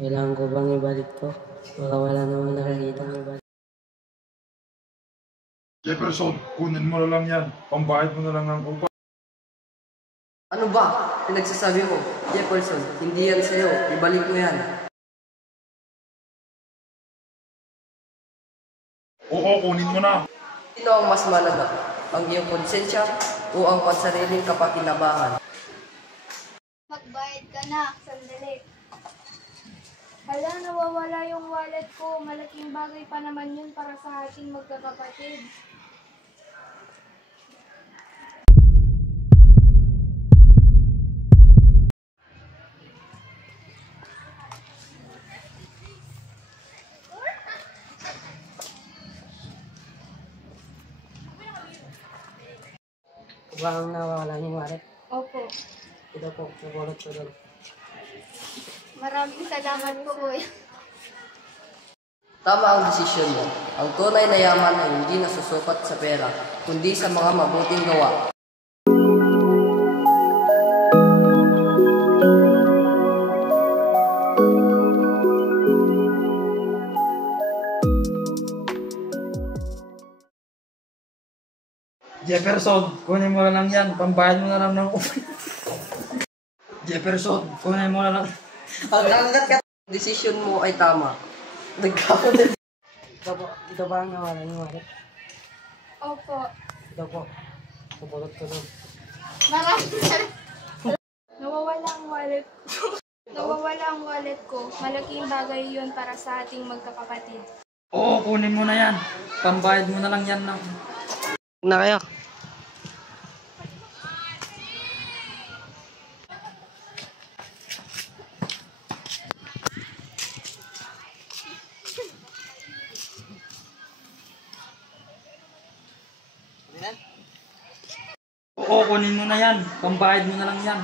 Kailangan ko bang ibalik to? Baka wala namang nakakita ng ibalik. Jefferson, kunin mo na lang yan. Pambayad mo na lang ng upa. Ano ba? Pinagsasabi mo, Jefferson, hindi yan sa'yo. Ibalik mo yan. Oo, kunin mo na. Sino ang mas malaga? Ang iyong konsensya o ang pansariling kapakinabangan? Magbayad ka na, sandali. Hala, nawawala yung wallet ko. Malaking bagay pa naman yun para sa ating magkakapatid. Baka nawawala yung wallet. Opo. Ito po, nabulot ko doon. Maraming salamat po, kuya. Tama ang desisyon mo. Ang tunay na yaman ay hindi nasusukat sa pera, kundi sa mga mabuting gawa. Jefferson, kunin mo na lang yan. Pambayad mo na lang ng upa. Jefferson, kunin mo na lang. Ang angat ka. Desisyon mo ay tama. Nagkakulit. Ito ba ang nawala yung wallet? Opo. Ito po, nabulot ko doon. Maraming salamat. Nawawala ang wallet ko. Nawawala ang wallet ko. Malaking bagay yun para sa ating magkakapatid. Oo, kunin mo na yan. Pambayad mo na lang yan ng... Na kayo. Oo, kunin mo na yan. Pambayad mo na lang yan.